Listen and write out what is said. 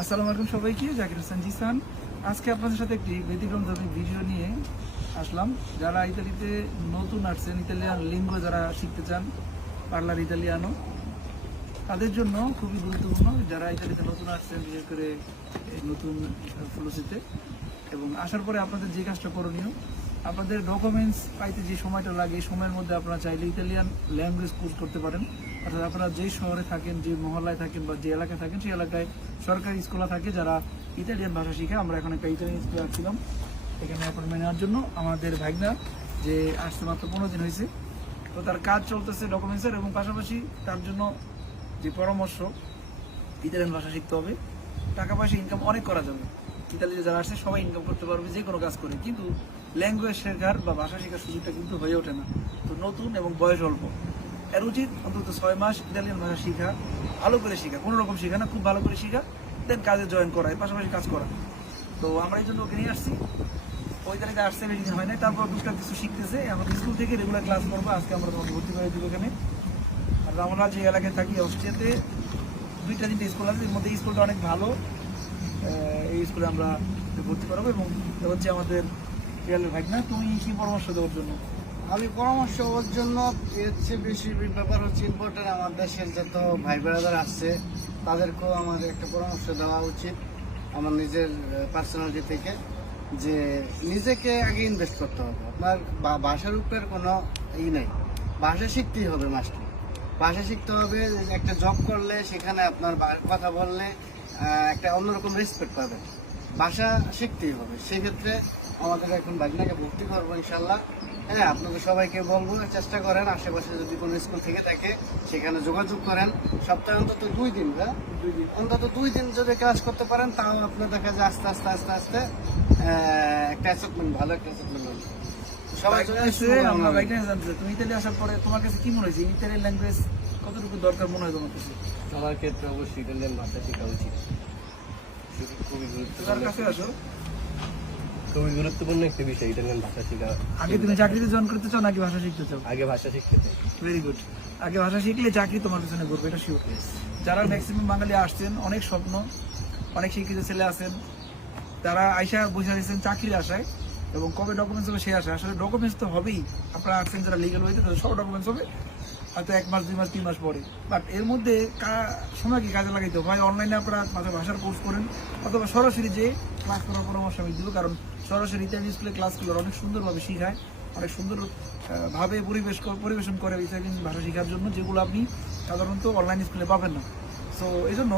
আসসালামু আলাইকুম সবাইকে, জাকির হোসেন জিসান। আজকে আপনাদের সাথে একটি ব্যতিক্রমধর্মী ভিডিও নিয়ে আসলাম। যারা ইতালিতে নতুন আসছেন, ইতালিয়ান লিঙ্গ যারা শিখতে চান, পার্লার ইতালিয়ানো, তাদের জন্য খুবই গুরুত্বপূর্ণ যারা ইতালিতে নতুন আসছেন, বিশেষ করে নতুন ফলসিতে এবং আসার পরে আপনাদের যে কাজটা করণীয়, আপনাদের ডকুমেন্টস পাইতে যে সময়টা লাগে, এই সময়ের মধ্যে আপনারা চাইলে ইতালিয়ান ল্যাঙ্গুয়েজ কোর্স করতে পারেন। অর্থাৎ আপনারা যেই শহরে থাকেন, যে মহল্লায় থাকেন বা যে এলাকায় থাকেন, সেই এলাকায় সরকারি স্কুল থাকে যারা ইতালিয়ান ভাষা শিখে আমরা এখন একটা ইতালিয়ান স্কুলে আসছিলাম। এখানে অ্যাপয়েন্টমেন্ট নেওয়ার জন্য আমাদের ভাগনা যে আসতে মাত্র পনেরো দিন হয়েছে। তো তার কাজ চলতেছে ডকুমেন্টসের এবং পাশাপাশি তার জন্য যে পরামর্শ ইতালিয়ান ভাষা শিখতে হবে। টাকা পয়সা ইনকাম অনেক করা যাবে। ইতালিতে যারা আসছে, সবাই ইনকাম করতে পারবে, যে কোনো কাজ করে। কিন্তু ল্যাঙ্গুয়েজ শেখার বা ভাষা শেখার সুযোগটা কিন্তু হয়ে ওঠে না। তো নতুন এবং বয়স অল্প। এর উচিত অন্তত ছয় মাস ইতালিয়ান ভাষা শেখা, ভালো করে শেখা, কোনো রকম শেখা না, খুব ভালো করে শেখা দেন কাজে জয়েন করা, এর পাশাপাশি কাজ করা। তো আমরা এই জন্য ওকে নিয়ে আসছি। ওই তারিখে আসছে বেশি দিন হয় না তারপর টুকটাক কিছু শিখতেছে আমাদের স্কুল থেকে রেগুলার ক্লাস করব, আজকে আমরা তোমাকে ভর্তি করে দিব এখানে। আর আমরা যে এলাকায় থাকি, অস্ট্রিয়াতে, দুইটা তিনটা স্কুল আছে, এর মধ্যে স্কুলটা অনেক ভালো। এই স্কুলে আমরা ভর্তি করাবো এবং হচ্ছে আমাদের রিয়ালের ভাই না তুমি কি পরামর্শ দেওয়ার জন্য? আমি পরামর্শ ওর জন্য এর চেয়ে বেশি ব্যাপার হচ্ছে ইম্পর্টেন্ট আমার দেশের যত ভাই ব্রাদার আসছে তাদেরকেও আমার একটা পরামর্শ দেওয়া উচিত আমার নিজের পার্সোনালিটি থেকে যে নিজেকে আগে ইনভেস্ট করতে হবে। আপনার ভাষার উপর কোনো ই নেই। ভাষা শিখতেই হবে মাস্টার ভাষা শিখতে হবে, একটা জব করলে সেখানে আপনার কথা বললে একটা অন্যরকম রেসপেক্ট পাবেন। ভাষা শিখতেই হবে। সেক্ষেত্রে আমাদের এখন বাগনাকে ভর্তি করব ইনশাল্লাহ। হ্যাঁ আপনাদের সবাইকে বলব চেষ্টা করেন আশেপাশে যদি কোনো স্কুল থেকে থাকে সেখানে যোগাযোগ করেন। সপ্তাহে অন্তত দুই দিন হ্যাঁ? দুই দিন। অন্তত দুই দিন যদি ক্লাস করতে পারেন তাও আপনার দেখা যায় আস্তে আস্তে আস্তে আস্তে একটা অ্যাসেটমেন্ট ভালো একটা অ্যাসেটমেন্ট হবে। সবাই আমরা জানতে তুমি ইতালি আসার পরে তোমার কাছে কি মনে হয়েছে? ইতালিয়ান ল্যাঙ্গুয়েজ কতটুকু দরকার মনে হয় তোমার কাছে? আমার ক্ষেত্রে অবশ্যই ইটালিয়ান ভাষা শেখা উচিত। খুবই তোমার গুরুত্বপূর্ণ কাছে আসো। খুবই গুরুত্বপূর্ণ একটা বিষয় ইটালিয়ান ভাষা শেখা। আগে তুমি চাকরিতে জয়েন করতে চাও নাকি ভাষা শিখতে চাও? আগে ভাষা শিখতে চাই। ভেরি গুড আগে ভাষা শিখলে চাকরি তোমার পিছনে করবে এটা শিওর যারা ম্যাক্সিমাম বাঙালি আসছেন অনেক স্বপ্ন অনেক শিক্ষিত ছেলে আছেন তারা আইসা বসে দিয়েছেন চাকরির আশায় এবং কবে ডকুমেন্টস হবে সে আশায়। আসলে ডকুমেন্টস তো হবেই। আপনারা আসছেন যারা লিগাল হয়েছে তাদের সব ডকুমেন্টস হবে। হয়তো এক মাস, দুই মাস, তিন মাস পরে। বাট এর মধ্যে সময় কি কাজে লাগাইতে হয়? অনলাইনে আপনারা মাঝে ভাষার কোর্স করেন, অথবা সরাসরি যে ক্লাস করার পরামর্শ আমি দিব, কারণ সরাসরি ইতালি স্কুলে ক্লাসগুলো অনেক সুন্দরভাবে শিখায়, অনেক সুন্দর ভাবে পরিবেশ পরিবেশন করে ইতালিয়ান ভাষা শেখার জন্য, যেগুলো আপনি সাধারণত অনলাইন স্কুলে পাবেন না। সো এই জন্য